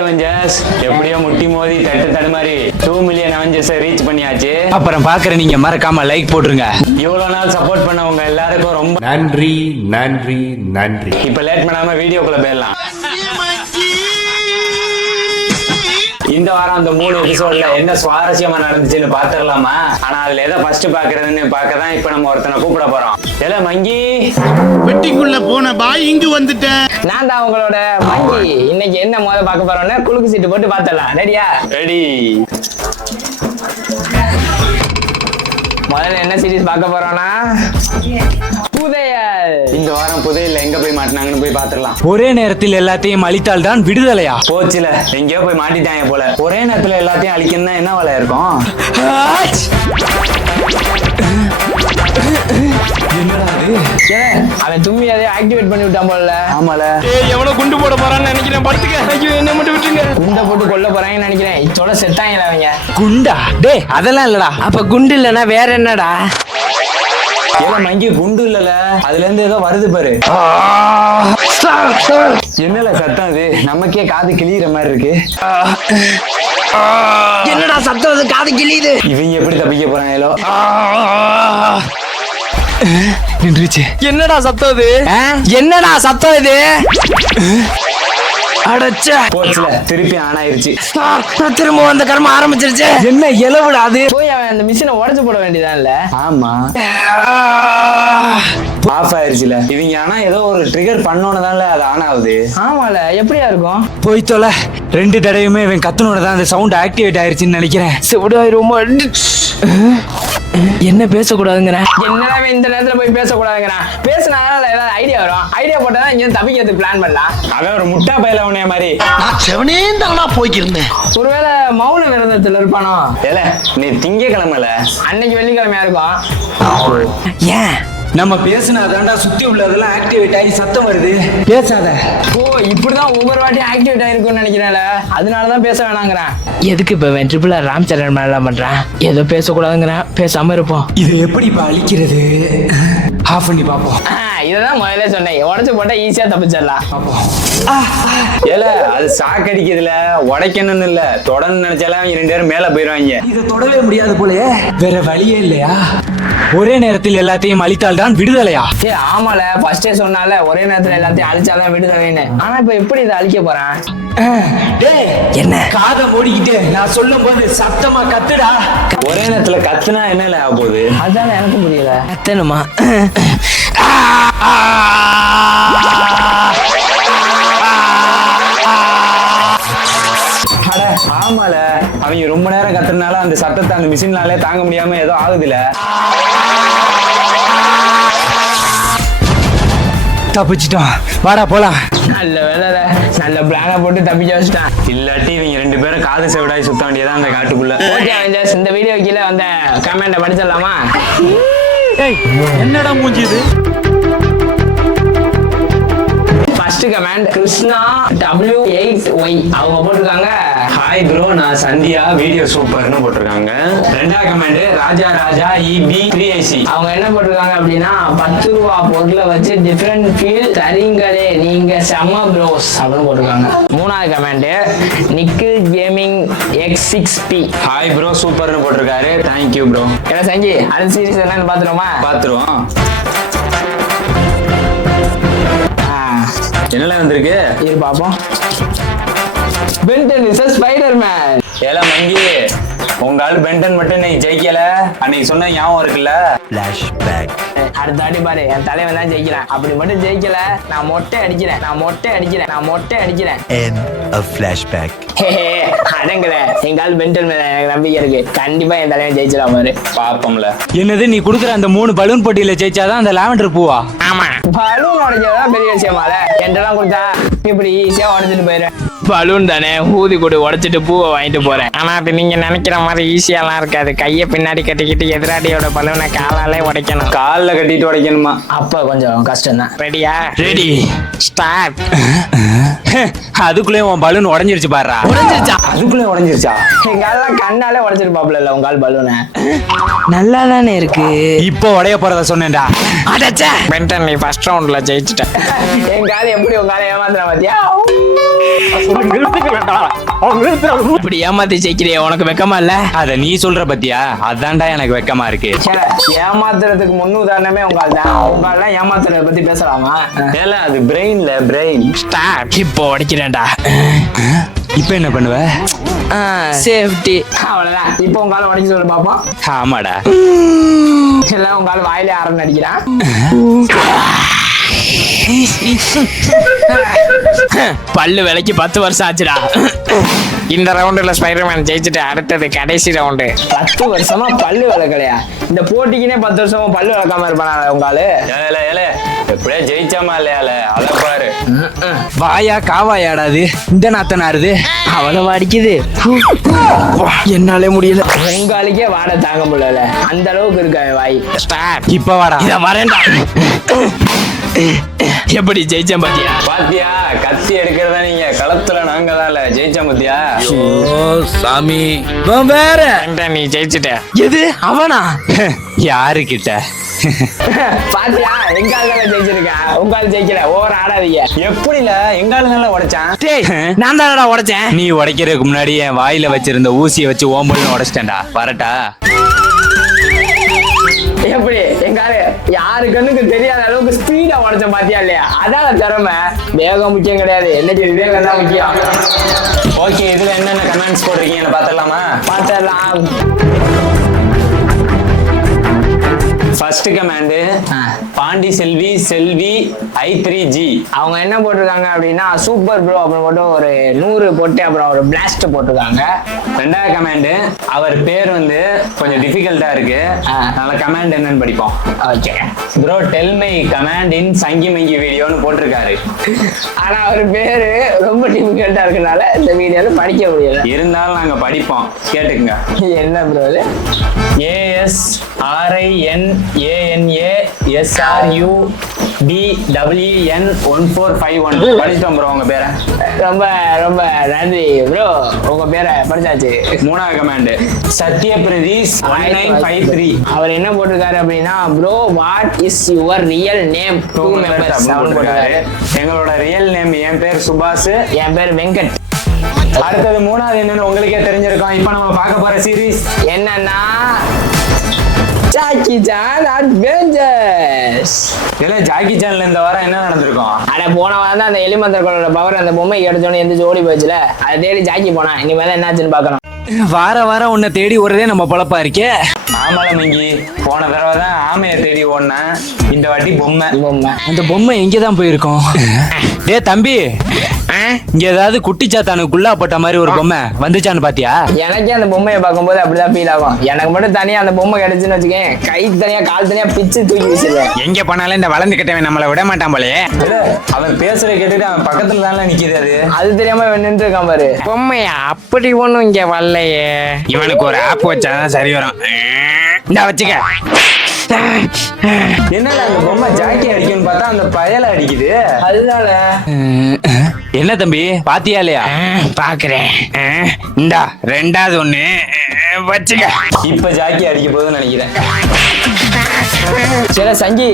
Avengers எப்படியோ முட்டி மோதி தடுமாறி 2 மில்லியன் அவெஞ்சர்ஸ் ரீச் பண்ணியாச்சு. அப்புறம் பாக்குற நீங்க மறக்காம லைக் போட்டுருங்க. இவ்வளவு நாள் சப்போர்ட் பண்ணவங்க எல்லாருக்கும் ரொம்ப நன்றி நன்றி நன்றி. இப்ப லேட் பண்ணாம வீடியோக்குள்ள போயிடலாம். இந்த வாரம் அந்த 3 எபிசோட்ல என்ன சுவாரஸ்யமா நடந்துச்சுன்னு பாத்துடலாமா? ஆனா அதுல எதை ஃபர்ஸ்ட் பாக்குறதுன்னு பார்க்கதான் இப்ப நம்ம ஒருத்தனை கூப்பிட போறோம். எல மங்கி, பெட்டிக்குள்ள போன பாய் இங்கு வந்துட்டேன். நான் தான் உங்களோட மங்கி. இன்னைக்கு என்ன மோத பார்க்க போறோம்னா குலுக்கு சீட்டு போட்டு பாத்துடலாம். ரெடியா? ரெடி. முதல்ல என்ன சீரிஸ் பார்க்க போறோம்னா புதையல். இந்த வாரம் புதையல்ல எங்க போய் மாட்டினாங்கன்னு போய் பாத்துடலாம். ஒரே நேரத்தில் எல்லாத்தையும் அழித்தால் தான் விடுதலையா? போச்சுல, எங்கேயோ போய் மாட்டிட்டாங்க போல. ஒரே நேரத்துல எல்லாத்தையும் அழிக்கணும்னா என்ன வேலை இருக்கும்? அவன் தும்மி அதை ஆக்டிவேட் பண்ணி விட்டான் போல. ஆமால, எவனோ குண்டு போட போறான்னு நினைக்கிறேன். படுத்துக்க. ஐயோ, என்ன மட்டும் விட்டுருங்க. குண்டை போட்டு கொல்ல போறாங்கன்னு நினைக்கிறேன். இதோட செத்தாங்களா அவங்க? குண்டா? டே அதெல்லாம் இல்லடா. அப்ப குண்டு இல்லனா வேற என்னடா? ஏல மங்கி, குண்டு இல்லல, அதுல இருந்து ஏதோ வருது பாரு. என்னல சத்தம் அது? நமக்கே காது கிளியிற மாதிரி இருக்கு. என்னடா சத்தம் அது? காது கிளியுது. இவங்க எப்படி தப்பிக்க போறாங்களோ? நின்றுச்சு. என்னடா சத்தம் இது? என்னடா சத்தம் இது? அடச்சே, போச்சுல, திருப்பி ஆன் ஆயிருச்சு. திரும்ப அந்த கர்மம் ஆரம்பிச்சிருச்சு. என்ன எலவுடா அது? போய் அவன் அந்த மிஷினை உடைச்சு போட வேண்டியதான் இல்ல? ஆமா, ஆஃப் ஆயிருச்சுல. இவங்க ஆனா ஏதோ ஒரு ட்ரிகர் பண்ணோன்னதான்ல அது ஆன் ஆகுது. ஆமால, எப்படியா இருக்கும்? போய் தொலை. 2 தடவையுமே இவன் கத்துனோட தான் அந்த சவுண்ட் ஆக்டிவேட் ஆயிருச்சுன்னு நினைக்கிறேன். ரொம்ப என்ன பேசக்கூடாதுங்கிற? என்னடா இந்த நேரத்துல போய் பேசக்கூடாதுங்கிற? பேசினால ஏதாவது ஐடியா வரும். ஐடியா போட்டாதான் இங்க தப்பிக்கிறதுக்கு பிளான் பண்ணலாம். அவன் ஒரு முட்டா பையல உனைய மாதிரி. நான் செவனே தானா போய்க்கிருந்தேன். ஒருவேளை மௌன விரதத்துல இருப்பானோ? ஏல, நீ திங்கக்கிழமைல, அன்னைக்கு வெள்ளிக்கிழமையா இருக்கும். ஏன் நம்ம பேசினாதான்டா சுத்தி உள்ளதெல்லாம் ஆக்டிவேட் ஆகி சத்தம் வருது. பேசாத. ஓ, இப்படிதான் ஒவ்வொரு வாட்டியும் ஆக்டிவேட் ஆயிருக்கும்னு நினைக்கிறேன்ல. அதனாலதான் பேச வேணாங்கிறேன். எதுக்கு இப்ப ட்ரிபிள் ராம் சரண் மேல பண்றேன்? ஏதோ பேசக்கூடாதுங்கிறேன். பேசாம இருப்போம். இது எப்படி இப்ப அழிக்கிறது? ஆஃப் பண்ணி பாப்போம். இததான் முதல்ல சொன்னேன். உடச்சு போட்டா ஈஸியா தப்பிச்சிடலாம். ஏல, அது சாக்கடிக்கிறதுல உடைக்கணும்னு இல்ல, தொடன்னு நினைச்சாலும் அவங்க 2 பேரும் மேல போயிருவாங்க. இதை தொடவே முடியாது போலயே. வேற வழியே இல்லையா? ஒரே நேரத்தில் எல்லாத்தையும் அழித்தால் தான் விடுதலையா? ஏ ஆமால, ஃபர்ஸ்டே சொன்னால ஒரே நேரத்துல எல்லாத்தையும் அழிச்சாதான் விடுதலைன்னு. ஆனா இப்ப எப்படி இதை அழிக்க போறேன்? என்ன காதை மூடிக்கிட்டு நான் சொல்லும் போது சத்தமா கத்துடா. ஒரே நேரத்துல கத்துனா என்னல ஆக போகுது? அதுதான் எனக்கு புரியல. கத்தணுமா? ஆமால, அவங்க ரொம்ப நேரம் கத்துறதுனால அந்த சத்தத்தை அந்த மிஷினாலே தாங்க முடியாம ஏதோ ஆகுதுல. தப்பிச்சிட்டோம், வாடா போலாம். நல்ல வேலை, நல்ல பிளான போட்டு தப்பிச்சு வச்சுட்டான். இல்லாட்டி இவங்க 2 பேரும் காது செவிடாய் சுத்த வேண்டியதான் அந்த காட்டுக்குள்ள. ஓகே அவெஞ்சர்ஸ், இந்த வீடியோ கீழே வந்த கமெண்ட்டை படிச்சிடலாமா? என்னடா மூஞ்சி இது? ஃபர்ஸ்ட் கமெண்ட் கிருஷ்ணா W8Y அவங்க போட்டிருக்காங்க. ஹாய் ப்ரோ, நான் சந்தியா, வீடியோ சூப்பர்னு போட்டிருக்காங்க. 2ஆவது கமெண்ட் ராஜா EB3IC அவங்க என்ன போட்டிருக்காங்க அப்படின்னா 10 ரூபா பொருளை வச்சு டிஃபரெண்ட் ஃபீல் தரீங்களே நீங்க செம்ம ப்ரோஸ் அப்படின்னு போட்டிருக்காங்க. 3ஆவது comment Nikhil gaming X6P hi bro சூப்பர்னு போட்டிருக்காரு. Thank you bro. என்ன சங்கி, அது சீரிஸ் என்னன்னு பாத்துருமா? பாத்துருவோம். என்னெல்லாம் வந்திருக்கு இரு பாப்போம். Ben 10 is Spiderman. ஏல மங்கி, உங்க ஆள் பென்டன் மட்டும் இன்னைக்கு ஜெயிக்கல, அன்னைக்கு சொன்ன ஞாபகம் இருக்குல்ல? அடுத்த வாட்டி பாரு, என் தலைவன் தான் ஜெயிக்கிறேன். அப்படி மட்டும் ஜெயிக்கல, நான் மொட்டை அடிக்கிறேன். அடங்கல, எங்க ஆள் பென்டன் மேல எனக்கு நம்பிக்கை இருக்கு. கண்டிப்பா என் தலைவன் ஜெயிச்சிடலாம் பாரு. பாப்போம்ல. என்னது, நீ குடுக்குற அந்த 3 பலூன் போட்டியில ஜெயிச்சாதான் அந்த லாவெண்டர் பூவா? ஆமா, பலூன் உடைச்சதான் பெரிய விஷயமால. என்கிட்டலாம் கொடுத்தா இப்படி ஈஸியா உடைச்சிட்டு போயிடுறேன். பலூன் தானே, ஊதி கொடு உடைச்சிட்டு பூவை வாங்கிட்டு போறேன். ஆனா அது நீங்க நினைக்கிற மாதிரி ஈஸியாலாம் இருக்காது. கையை பின்னாடி கட்டிக்கிட்டு எதிராளியோட பலூனை காலாலே உடைக்கணும். கால்ல கட்டிட்டு உடைக்கணுமா? அப்ப கொஞ்சம் கஷ்டம் தான். ரெடியா? Ready, start. அதுக்குள்ளே உன் பலூன் உடஞ்சிருச்சு பாருடா. உடைஞ்சிருச்சா? அதுக்குள்ளே உடைஞ்சிருச்சா? எங்க ஆள்லாம் கண்ணாலே உடைச்சிருப்பாப்ல இல்ல உங்க ஆள் பலூனை. நல்லா தானே இருக்கு. இப்போ உடைய போறத சொன்னேன்டா. அடச்சே, பென்டன் நீ ஃபர்ஸ்ட் ரவுண்ட்ல ஜெயிச்சிட்ட. எங்க ஆள் எப்படி உங்க ஆளை ஏமாத்துற பாத்தியா? இப்படி ஏமாத்தி ஜெயிக்கிறிய உனக்கு வெக்கமா இல்ல? அத நீ சொல்ற பத்தியா, அதான்டா எனக்கு வெக்கமா இருக்கு. ஏமாத்துறதுக்கு முன்னு உதாரணமே உங்களால் தான். உங்களால ஏமாத்துறத பத்தி பேசலாமா? ஏல அது பிரெயின்ல பிரெயின். ஸ்டார்ட். இப்போ உடைக்கிறேன்டா. இப்ப என்ன பண்ணுவ? சேஃப்டி. அவ்வளவுதான். இப்போ உங்களால உடைச்சு சொல்லு பாப்போம். ஆமாடா. எல்லாம் உங்களால வாயிலே ஆரம்பி அடிக்கிறான். பல்லு விலைக்கு 10 வருஷம் ஆச்சுடா. இந்த ரவுண்டுல ஸ்பைடர்மேன் ஜெயிச்சுட்டு அடுத்தது கடைசி ரவுண்டு. 10 வருஷமா பல்லு விளக்கலையா? இந்த போட்டிக்குனே 10 வருஷமா பல்லு விளக்காம இருப்பானா உங்காலு? ஏல எப்படியா ஜெயிச்சாமா இல்லையால அத பாரு. வாயா காவாயாடாது இந்த நாத்தனாருது. அவ்வளவு அடிக்குது. என்னாலே முடியல. உங்களுக்கே வாட தாங்க முடியல. அந்த அளவுக்கு இருக்கா வாய். ஸ்டார்ட். இப்ப வாடா. இத வரேன்டா. எப்படி ஜெயிச்சேன் பாத்தியா? பாத்தியா கத்தி எடுக்கிறதா நீங்க, களத்துல நாங்க தான் ஜெயிச்சோம் பாத்தியா. சாமி வேற நீ ஜெயிச்சுட்ட. எது அவனா? யாருக்கிட்ட? பாத்தியா எங்க ஆளுங்க ஜெயிச்சிருக்கா, உங்க ஆளு ஜெயிக்கல. ஓவர் ஆடாதீங்க. எப்படில எங்க ஆளுங்கள உடைச்சான்? நான் தானடா உடைச்சேன். நீ உடைக்கிறதுக்கு முன்னாடி என் வாயில வச்சிருந்த ஊசியை வச்சு ஓம்பல்னு உடைச்சிட்டேன்டா. வரட்டா? எப்படி எங்க ஆளு யாரு கண்ணுக்கு தெரியாத அளவுக்கு ஸ்பீடா உடைச்சேன் பாத்தியா இல்லையா? அதான் திறமை. வேகம் முக்கியம் கிடையாது, என்னைக்கு விவேகம் தான் முக்கியம். ஓகே, இதுல என்னென்ன கமெண்ட்ஸ் போட்டிருக்கீங்கன்னு பாத்திரலாமா? பாத்திரலாம். ஃபர்ஸ்ட் கமாண்ட் பாண்டி செல்வி I3G. அவங்க என்ன போட்டிருக்காங்க அப்படின்னா சூப்பர் ப்ரோ அப்புறம் மட்டும் ஒரு 100 போட்டு அப்புறம் ஒரு பிளாஸ்ட் போட்டிருக்காங்க. ரெண்டாவது கமாண்ட் அவர் பேர் வந்து கொஞ்சம் டிஃபிகல்ட்டா இருக்கு. அதனால கமாண்ட் என்னன்னு படிப்போம். Okay bro tell my command in சங்கி மங்கி வீடியோன்னு போட்டிருக்காரு. ஆனா அவர் பேரு ரொம்ப டிஃபிகல்ட்டா இருக்கனால இந்த வீடியோல படிக்க முடியல. இருந்தாலும் நாங்க படிப்போம், கேட்டுக்குங்க. என்ன ப்ரோ இது? ASRINANSRUDWN1451 படிச்சிட்டோம் ப்ரோ உங்க பேரை. ரொம்ப ரொம்ப நன்றி ப்ரோ, உங்க பேரை படிச்சாச்சு. மூணாவது கமாண்ட் சத்யபிரதீஷ் 1953. அவர் என்ன போட்டிருக்காரு அப்படின்னா bro what is your real name? 2 members போட்டிருக்காரு. எங்களோட ரியல் நேம், என் பேர் சுபாஷ், என் பேர் வெங்கட். அடுத்தது மூணாவது என்னன்னு உங்களுக்கே தெரிஞ்சிருக்கும். இப்ப நம்ம பார்க்க போற சீரீஸ் என்னன்னா ஜாக்கி சான் அட்வென்ச்சர்ஸ். இல்ல ஜாக்கி சான்ல இந்த வாரம் என்ன நடந்திருக்கும்? அட போன வாரம் தான் அந்த எலிமந்தர்களோட பவர் அந்த பொம்மை எடுத்தோன்னு எந்திரிச்சு ஓடி போச்சுல, அதை தேடி ஜாக்கி போனான். இனிமேல் என்னாச்சுன்னு பார்க்கணும். வாரம் உன்னை தேடி ஒரே நம்ம பொழப்பா இருக்கே. ஆமால மங்கி, போன தடவை தான் ஆமையை தேடி ஓடினேன், இந்த வாட்டி பொம்மை. அந்த பொம்மை எங்கதான் போயிருக்கோம்? டே தம்பி, இங்க ஏதாவது குட்டிச்சாத்தானுக்கு குள்ளா போட்ட மாதிரி ஒரு பொம்மை வந்துச்சான்னு பாத்தியா? எனக்கே அந்த பொம்மையை பார்க்கும்போது அப்படிதான் ஃபீல் ஆகும். எனக்கு மட்டும் தனியா அந்த பொம்மை கிடைச்சுன்னு வச்சுக்கேன், கை தனியா கால் தனியா பிச்சு தூக்கி வீசுவேன். எங்க போனாலும் இந்த வளர்ந்து கிட்டவன் நம்மளை விட மாட்டான் போலே. அவன் பேசுற கேட்டுட்டு அவன் பக்கத்துல தானே நிக்குது. அது தெரியாம நின்று இருக்கான் பாரு. பொம்மையா அப்படி ஒண்ணும் இங்க வரலையே. இவனுக்கு ஒரு ஆப் வச்சாதான் சரி வரும். இந்த வச்சுக்க. என்னடா அந்த பொம்மை ஜாக்கி அடிக்கும்னு பார்த்தா அந்த பயல அடிக்குது. அதனால என்ன தம்பி பாத்தியா இல்லையா? பாக்குறேன். இந்தா ரெண்டாவது ஒண்ணு வச்சுக்க. இப்ப ஜாக்கி அடிக்க போகுதுன்னு நினைக்கிறேன். சரி சங்கி,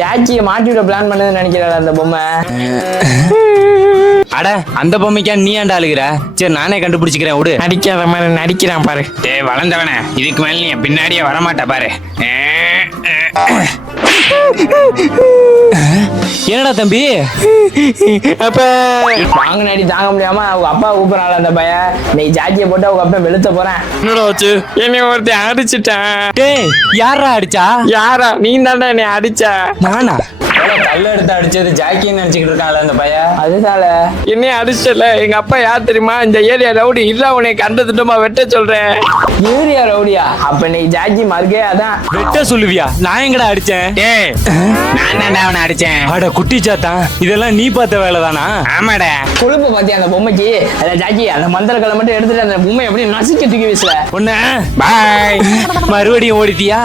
ஜாக்கியை மாட்டி விட பிளான் பண்ணதுன்னு நினைக்கிறாள் அந்த பொம்மை. அட அந்த பொம்மைக்கா நீ ஏன்டா அழுகிற? சரி நானே கண்டுபிடிச்சிக்கிறேன் விடு. நடிக்காத மாதிரி நடிக்கிறான் பாரு. டேய் வளர்ந்தவன, இதுக்கு மேல நீ பின்னாடியே வரமாட்ட பாரு. என்னடா தம்பி? அப்ப வாங்க நடி தாங்க முடியாம அவங்க அப்பா கூப்பிடறாள் அந்த பையன். நீ ஜாக்கியை போட்டு அவங்க அப்பா வெளுத்த போறேன். என்னடா ஆச்சு? என்னை ஒருத்தன் அடிச்சுட்டான். டேய் யாரா அடிச்சா? யாரா? நீ தானே என்னை அடிச்ச. நானா? கல்ல எடுத்து அடிச்சது ஜாக்கின்னு நினைச்சுக்கிட்டு இருக்கான்ல அந்த பையன். அதனால என்னைய அடிச்சல. எங்க அப்பா யார் தெரியுமா? இந்த ஏரியா ரவுடி. இல்ல உன்னை கண்டதுட்டமா வெட்ட சொல்றேன். ஏரியா ரவுடியா? அப்ப நீ ஜாக்கி மறுக்கே அதான் வெட்ட சொல்லுவியா? நான் எங்கடா அடிச்சேன்? டேய் நான் தான் அவனை அடிச்சேன். அட குட்டி சாத்தான், இதெல்லாம் நீ பார்த்த வேலை தானா? ஆமாடா. கொழுப்பு பாத்தியா அந்த பொம்மைக்கு? அத ஜாக்கி அந்த மந்திரக்கலை மட்டும் எடுத்துட்டு அந்த பொம்மை எப்படி நசுக்கி தூக்கி வீசல. ஒண்ணு பாய். மறுபடியும் ஓடிட்டியா?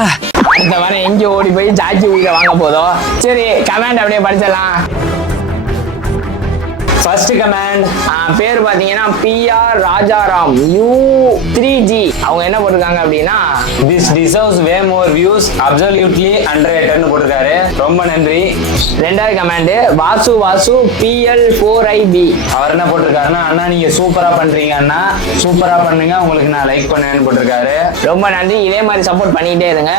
அடுத்த வாரம் எங்க ஓடி போய் ஜாக்கி உயிரை வாங்க போதும். சரி கமெண்ட் அப்படியே படிச்சிடலாம். ஃபர்ஸ்ட் கமெண்ட் பேர் பாத்தீங்கன்னா PR ராஜாராம் U3G. அவங்க என்ன போட்டிருக்காங்க அப்படின்னா this deserves way more views absolutely அண்டர்ரேட்டட்னு போட்டிருக்காரு. ரொம்ப நன்றி. ரெண்டாவது கமெண்ட் வாசு PL4IB. அவர் என்ன போட்டிருக்காருன்னா, அண்ணா நீங்க சூப்பரா பண்றீங்க அண்ணா, சூப்பரா பண்ணுங்க, உங்களுக்கு நான் லைக் பண்ணுவேன்னு போட்டிருக்காரு. ரொம்ப நன்றி, இதே மாதிரி சப்போர்ட் பண்ணிக்கிட்டே இருங்க.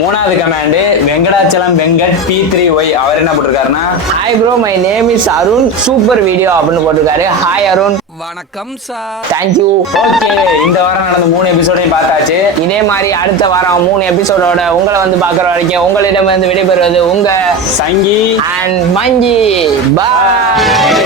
மூணாவது கமெண்ட் வெங்கடாச்சலம் வெங்கட் P3Y. அவர் என்ன போட்டிருக்காருன்னா, hi bro, my name is Arun, super video அப்படின்னு போட்டிருக்காரு. ஹாய் அருண். வணக்கம் சார். தேங்க்யூ. ஓகே, இந்த வாரம் நடந்த 3 எபிசோடையும் பார்த்தாச்சு. இதே மாதிரி அடுத்த வாரம் 3 எபிசோடோட உங்களை வந்து பார்க்குற வரைக்கும் உங்களிடம் வந்து விடைபெறுவது உங்க சங்கி அண்ட் மஞ்சி. பாய்.